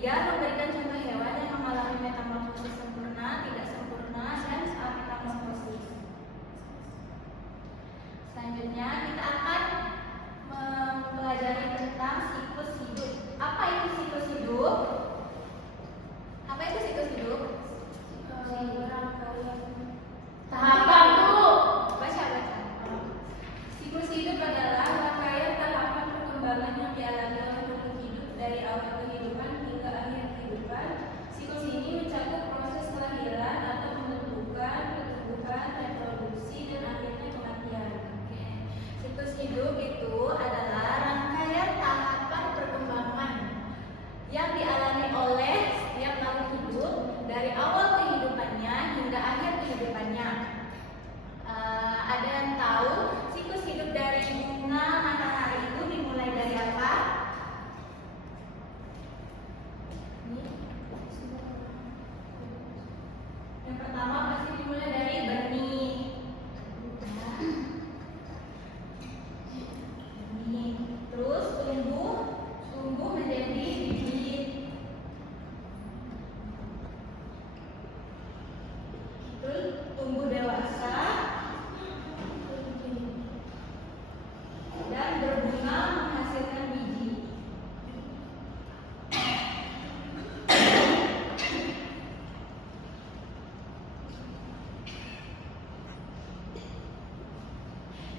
Ketiga, memberikan contoh hewan yang mengalami metamorfosis sempurna, tidak sempurna, dan saat metamorfosis. Selanjutnya kita akan mempelajari tentang siklus hidup. Apa itu siklus hidup? Apa itu siklus hidup? Tahapan dulu. Baca. Siklus hidup adalah rangkaian tahapan perkembangan yang dialami oleh makhluk hidup dari awal kehidupan hingga akhir kehidupan. Siklus ini mencakup proses kelahiran atau pembentukan, pertumbuhan, reproduksi, dan akhirnya kematian. Siklus hidup itu adalah rangkaian tahapan perkembangan yang dialami oleh setiap makhluk hidup dari awal kehidupannya hingga akhir kehidupannya. Ada yang tahu siklus hidup dari bunga matahari itu dimulai dari apa? Yang pertama pasti dimulai dari benih. Terus tumbuh menjadi bibit. Terus tumbuh dewasa dan berbunga menghasilkan biji.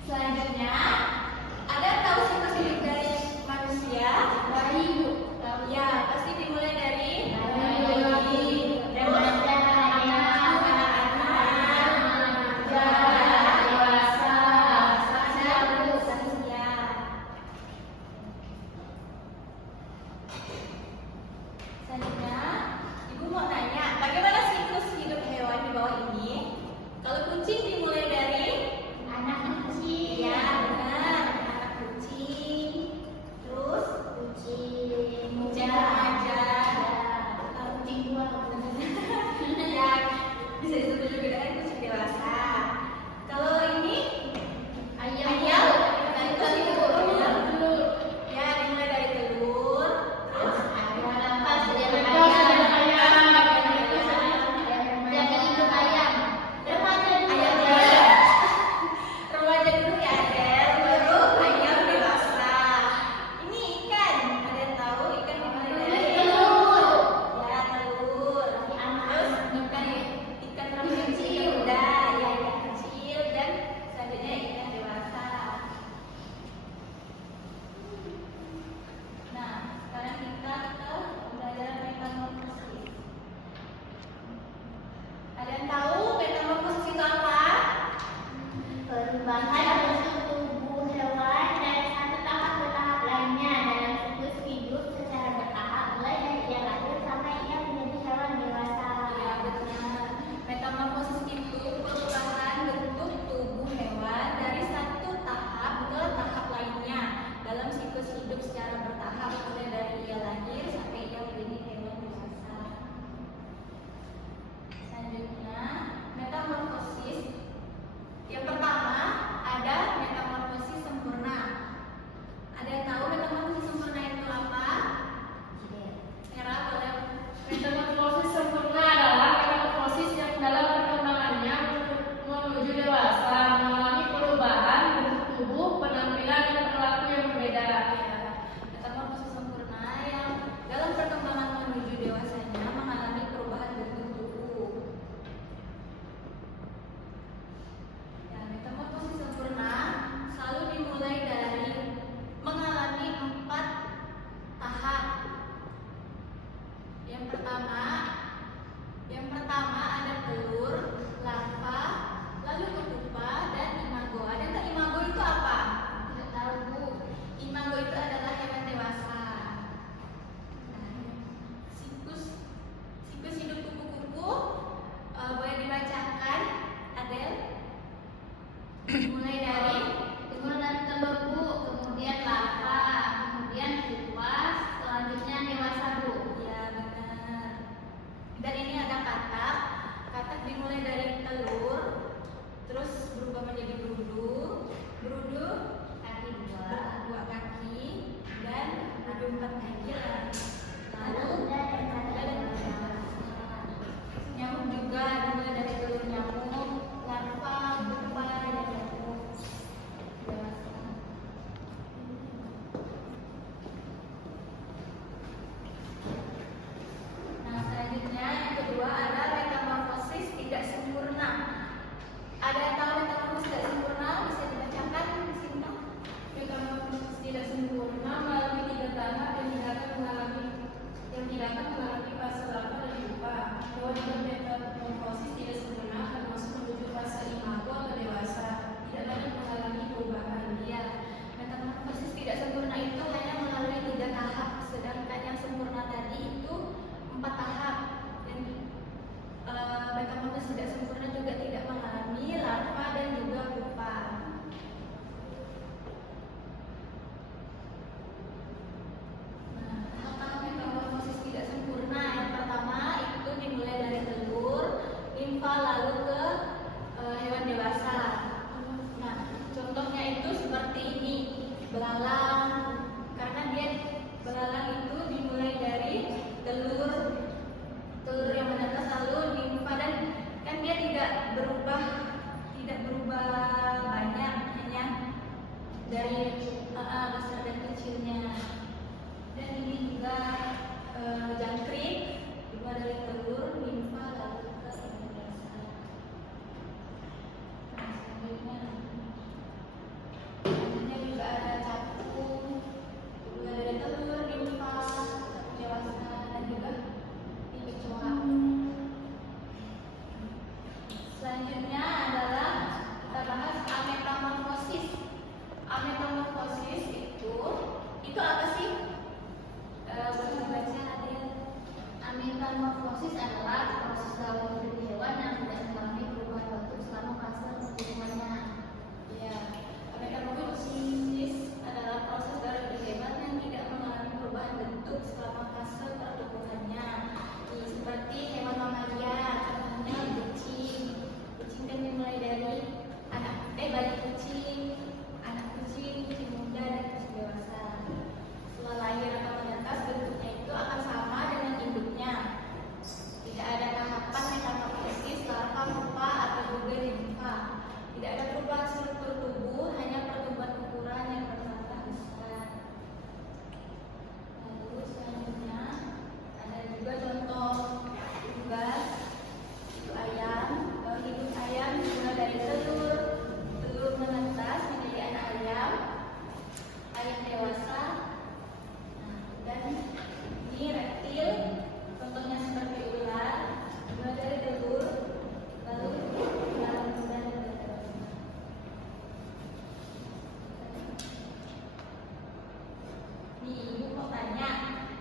Selanjutnya, ada tahu siklus hidup dari manusia? Bayi, Bu. Ya, pasti dimulai dari Bayi. remaja, anak-anak, dewasa, sampai lansia. Selanjutnya, Ibu mau tanya, bagaimana siklus hidup hewan di bawah ini? Kalau kucing dimulai dari Anak kecil. ya, benar, anak kucing. Terus Kucing remaja, kucing tua. ya, bisa disebut juga dengan kucing dewasa. Kalau ini Ayam. dari telur, ya, dimulai dari telur. Terus remaja dulu ya, Adel, baru ayam dewasa. Ini ikan, ada yang tahu ikan dimulai dari Telur. ya, telur. Terus ikan remaja kecil, udah, ya, ikan kecil, dan selanjutnya ikan dewasa. Nah, sekarang kita ke pembelajaran metamorfosis. Ada yang tahu metamorfosis itu apa? Perubahan bentuk tubuh hewan dari satu tahap ke tahap lainnya dalam siklus hidup secara bertahap mulai dari ia lahir sampai ia menjadi hewan dewasa. Ya, benar. Metamorfosis itu perubahan bentuk tubuh hewan dari satu tahap ke tahap lainnya dalam siklus hidup secara bertahap mulai dari ia lahir sampai ia menjadi hewan dewasa. Selanjutnya, metamorfosis. Yang pertama ada metamorfosis sempurna. Ada yang tahu metamorfosis sempurna itu apa? Era boleh. Metamorfosis sempurna adalah metamorfosis yang dalam perkembangannya menuju dewasa mengalami perubahan bentuk tubuh, penampilan, dan perilaku yang berbeda. Metamorfosis sempurna yang dalam perkembangan menuju dewasanya mengalami perubahan bentuk tubuh. Ya, metamorfosis sempurna selalu dimulai dari mengalami 4 tahap. Yang pertama ada telur, larva, lalu kepupa, dan imago. Ada yang tahu imago itu apa? Tidak tahu, Bu. Imago itu adalah hewan dewasa. Nah, siklus hidup kupu-kupu boleh dibacakan, Adel? Mulai dari Telur, Bu, kemudian larva, kemudian pupa, selanjutnya dewasa, Bu. ya, benar. Dan ini ada katak. Katak dimulai dari telur, terus berubah menjadi berudu. Berudu Kaki dua. berdua kaki dan berudu 4 kaki. Lalu Lalu dari telur, nimfa, lalu ke inti dasar. Nah, selanjutnya juga ada capung, juga ada telur, nimfa, capung dewasa, dan juga inti kecoa. Selanjutnya adalah kita bahas ametamorfosis. Ametamorfosis itu apa sih? Boleh dibaca Adil. Ametamorfosis adalah proses dalam tubuh hewan yang tidak mengalami perubahan bentuk selama fase pertumbuhannya. Ya, metamorfosis adalah proses dalam tubuh hewan yang tidak mengalami perubahan bentuk selama fase pertumbuhannya. Seperti hewan mamalia, contohnya kucing. Kucing kan dimulai dari bayi kucing, anak kucing, kucing muda, dan kucing dewasa. Setelah lahir atau menetas, bentuknya itu akan sama dengan induknya. Tidak ada tahapan metamorfosis larva, pupa, atau juga nimfa. Tidak ada perubahan struktur tubuh, hanya pertumbuhan ukuran yang bertambah besar. Lalu selanjutnya ada juga contoh unggas, itu ayam. Hidup ayam dimulai dari telur menetas menjadi anak ayam, ayam dewasa. Nah, dan ini reptil, contohnya seperti ular, dimulai dari telur, lalu ular muda dan dewasa. Nih, ibu mau tanya,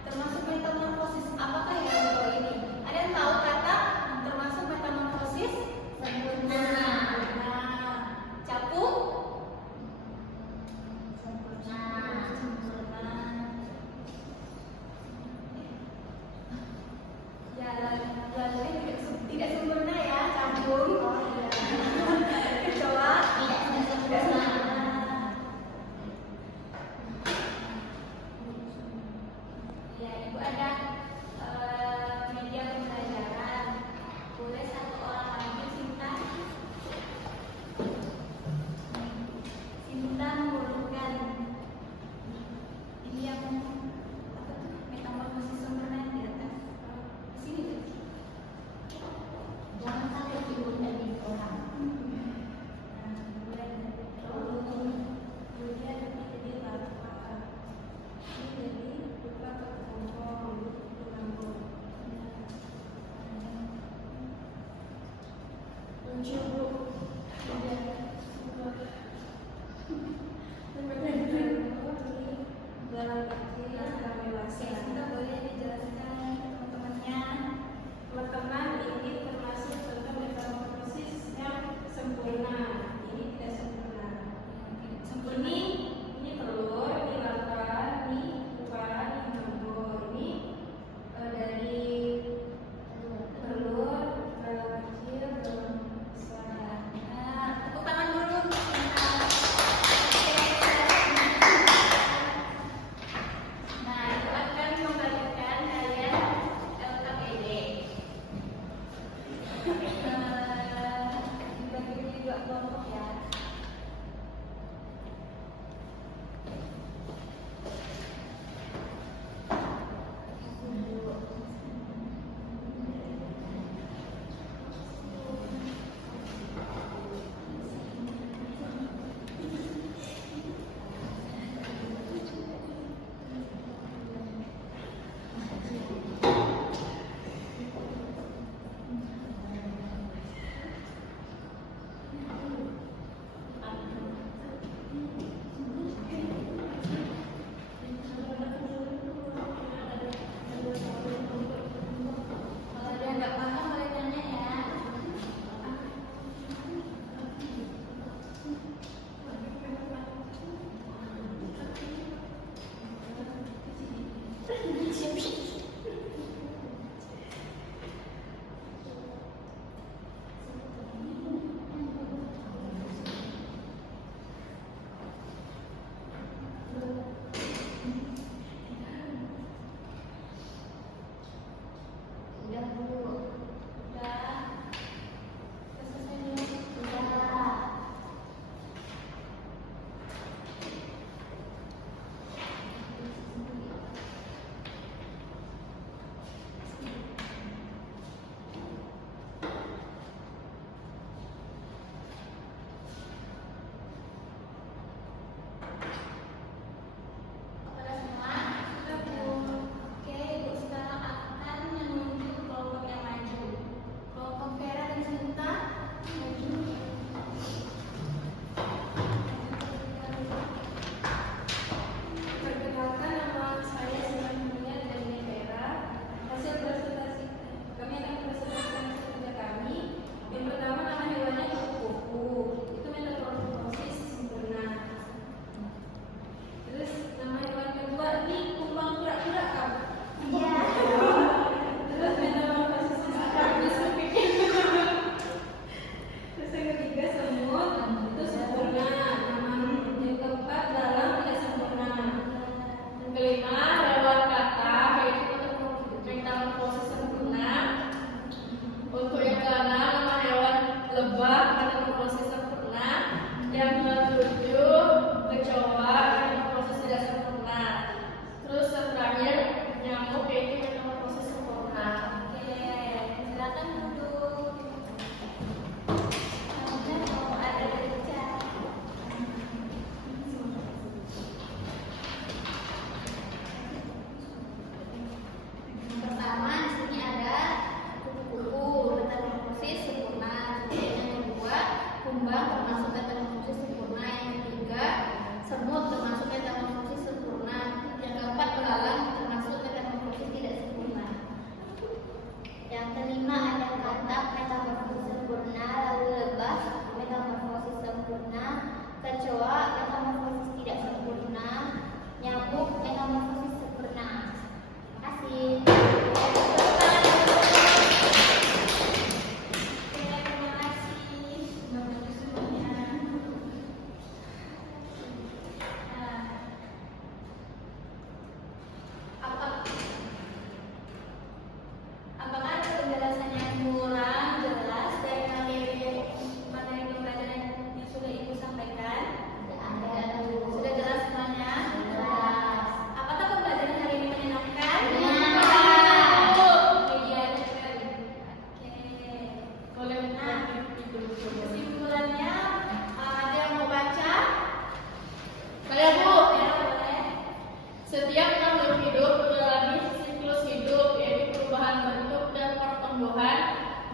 termasuk metamorfosis apakah yang di bawah ini? Ada yang tahu kata termasuk metamorfosis? Sempurna. Capung? Sempurna. Ya, lalu tidak sempurna ya, capung. Oh iya. Kecoa? Tidak sempurna. Ya, ibu ada media pembelajaran. Boleh satu orang lagi Sinta. Sinta mengurutkan ini yang apa tuh metamorfosis sempurna yang di atas. Di sini tuh. Jangan takut ibu dari orang. Nah, kemudian kemudian ini jadi larva. Ini jadi pupa kepompong, tulang. Lucu bu. Dalam kecil atau dewasa. Kita boleh dijelaskan teman-temannya. Teman-teman, ini termasuk contoh metamorfosis yang sempurna. Ini tidak sempurna. Sempurna ini telur, ini larva, ini pupa, ini jamur. Ini dari telur, beruang kecil, beruang besar.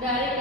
dari